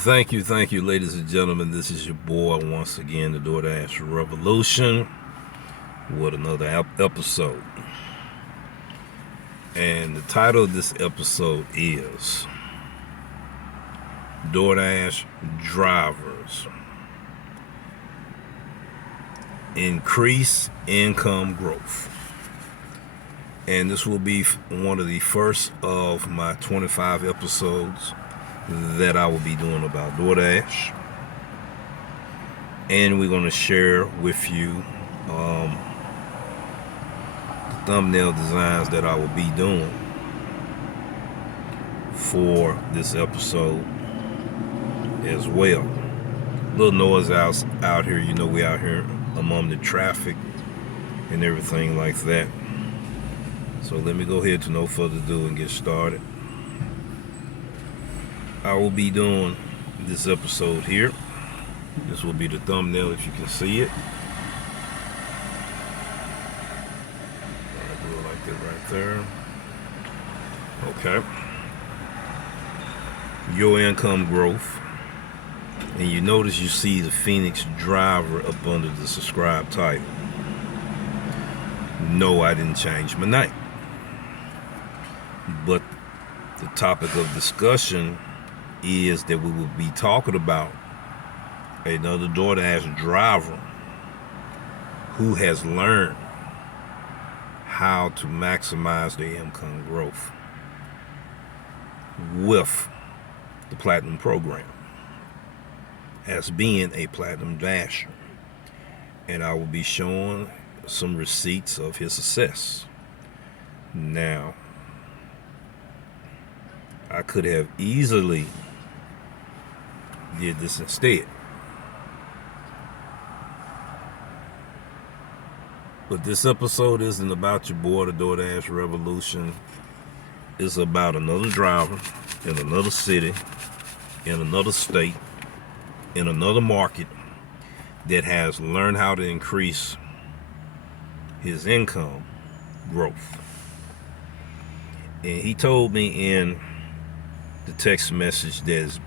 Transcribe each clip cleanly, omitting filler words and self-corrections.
Thank you, ladies and gentlemen. This is your boy once again, the Doordash Revolution, with another episode. And the title of this episode is Doordash Drivers Increase Income Growth. And this will be one of the first of my 25 episodes that I will be doing about DoorDash, and we're going to share with you the thumbnail designs that I will be doing for this episode as well. Little noise out here, you know, we out here among the traffic and everything like that. So let me go ahead to no further ado and get started. I will be doing this episode here. This will be the thumbnail if you can see it. I'll do it like that right there. Okay. Your income growth. And you notice you see the Phoenix driver up under the subscribe title. No, I didn't change my name. But the topic of discussion is that we will be talking about another DoorDash driver who has learned how to maximize their income growth with the Platinum program as being a Platinum Dasher. And I will be showing some receipts of his success. Now, I could have easily did this instead, but this episode isn't about your boy, the DoorDash Revolution. It's about another driver in another city, in another state, in another market that has learned how to increase his income growth. And he told me in the text message that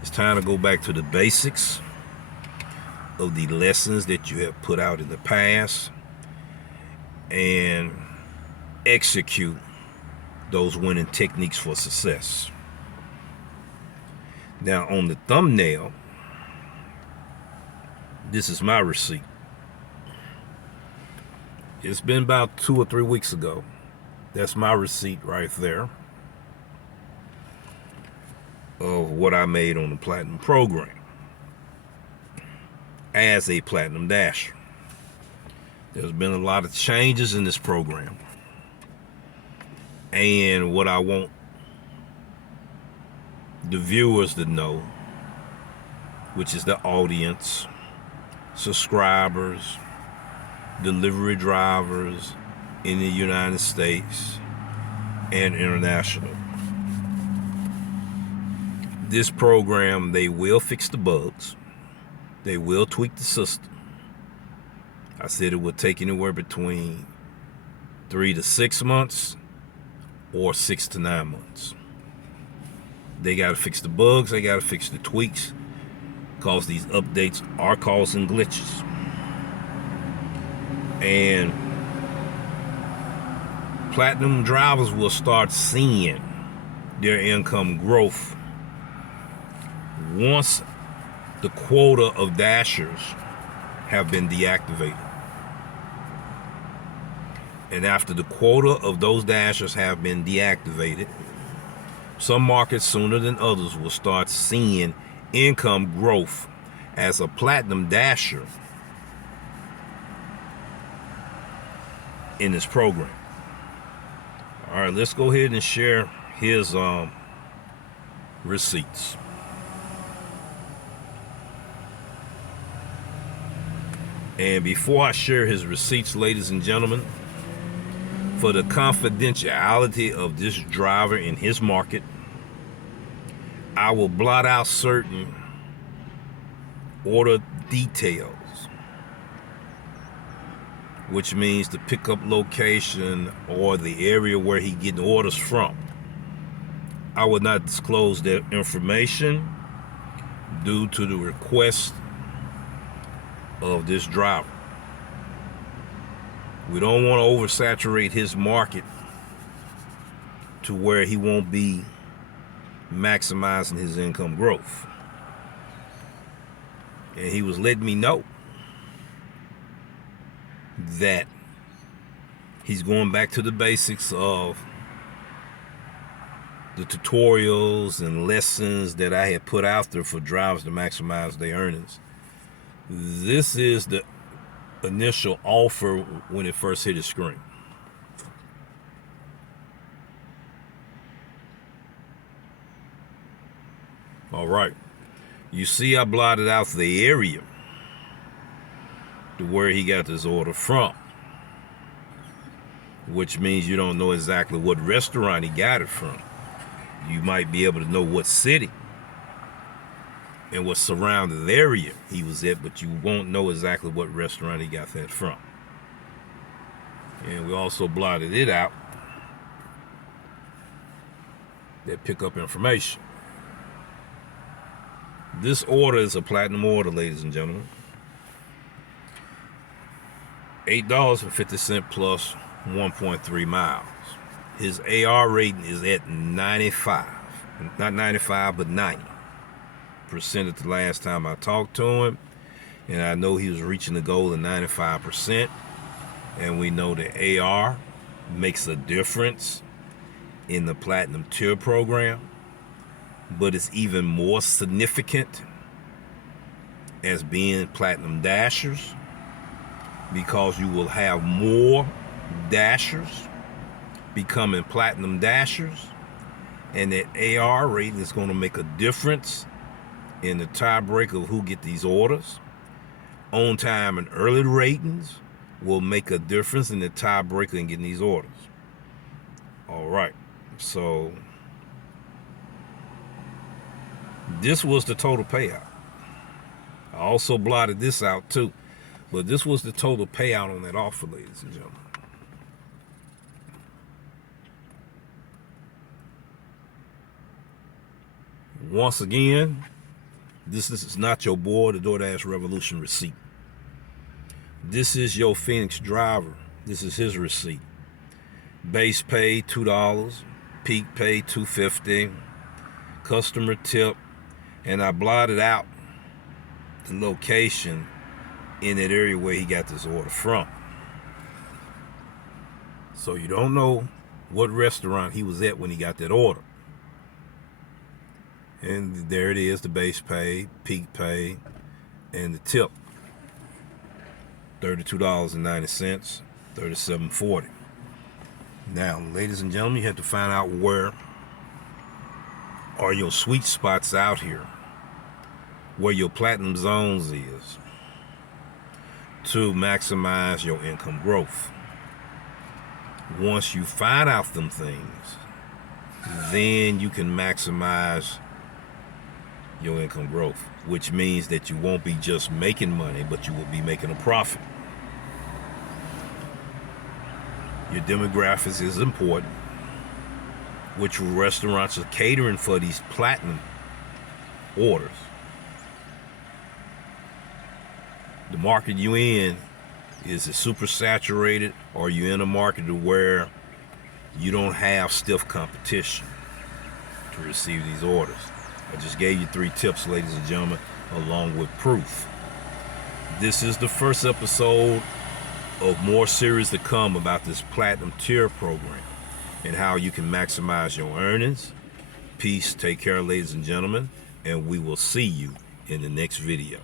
it's time to go back to the basics of the lessons that you have put out in the past and execute those winning techniques for success. Now, on the thumbnail, this is my receipt. It's been about 2 or 3 weeks ago. That's my receipt right there of what I made on the Platinum program as a Platinum Dasher. There's been a lot of changes in this program, and what I want the viewers to know, which is the audience, subscribers, delivery drivers in the United States and international. This program, they will fix the bugs. They will tweak the system. I said it would take anywhere between 3 to 6 months or 6 to 9 months. They got to fix the bugs. They got to fix the tweaks, because these updates are causing glitches. And Platinum drivers will start seeing their income growth once the quota of dashers have been deactivated. And after the quota of those dashers have been deactivated, some markets sooner than others will start seeing income growth as a Platinum Dasher in this program. All right, let's go ahead and share his receipts. And before I share his receipts, ladies and gentlemen, for the confidentiality of this driver in his market, I will blot out certain order details, which means the pickup location or the area where he getting orders from. I would not disclose that information due to the request of this driver. We don't want to oversaturate his market to where he won't be maximizing his income growth. And he was letting me know that he's going back to the basics of the tutorials and lessons that I had put out there for drivers to maximize their earnings. This is the initial offer when it first hit his screen. All right. You see I blotted out the area to where he got this order from, which means you don't know exactly what restaurant he got it from. You might be able to know what city and what surrounding area he was at, but you won't know exactly what restaurant he got that from. And we also blotted it out, that pickup information. This order is a platinum order, ladies and gentlemen. $8.50 plus 1.3 miles. His AR rating is at 95. Not 95, but 90% at the last time I talked to him. And I know he was reaching the goal of 95%. And we know the AR makes a difference in the Platinum Tier program. But it's even more significant as being Platinum Dashers, because you will have more Dashers becoming Platinum Dashers, and that AR rating is going to make a difference in the tiebreaker of who get these orders. On time and early ratings will make a difference in the tiebreaker in getting these orders. All right, so this was the total payout. I also blotted this out too, but this was the total payout on that offer, ladies and gentlemen. Once again, this is not your boy, the Doordash Revolution receipt. This is your Phoenix driver. This is his receipt. Base pay $2, peak pay $2.50, customer tip, and I blotted out the location in that area where he got this order from. So you don't know what restaurant he was at when he got that order. And there it is, the base pay, peak pay, and the tip. $32.90, $37.40. Now, ladies and gentlemen, you have to find out where are your sweet spots out here, where your platinum zones is, to maximize your income growth. Once you find out them things, then you can maximize your income growth, which means that you won't be just making money, but you will be making a profit. Your demographics is important. Which restaurants are catering for these platinum orders? The market you in, is it super saturated, or are you in a market where you don't have stiff competition to receive these orders? I just gave you 3 tips, ladies and gentlemen, along with proof. This is the first episode of more series to come about this Platinum Tier program and how you can maximize your earnings. Peace, take care, ladies and gentlemen, and we will see you in the next video.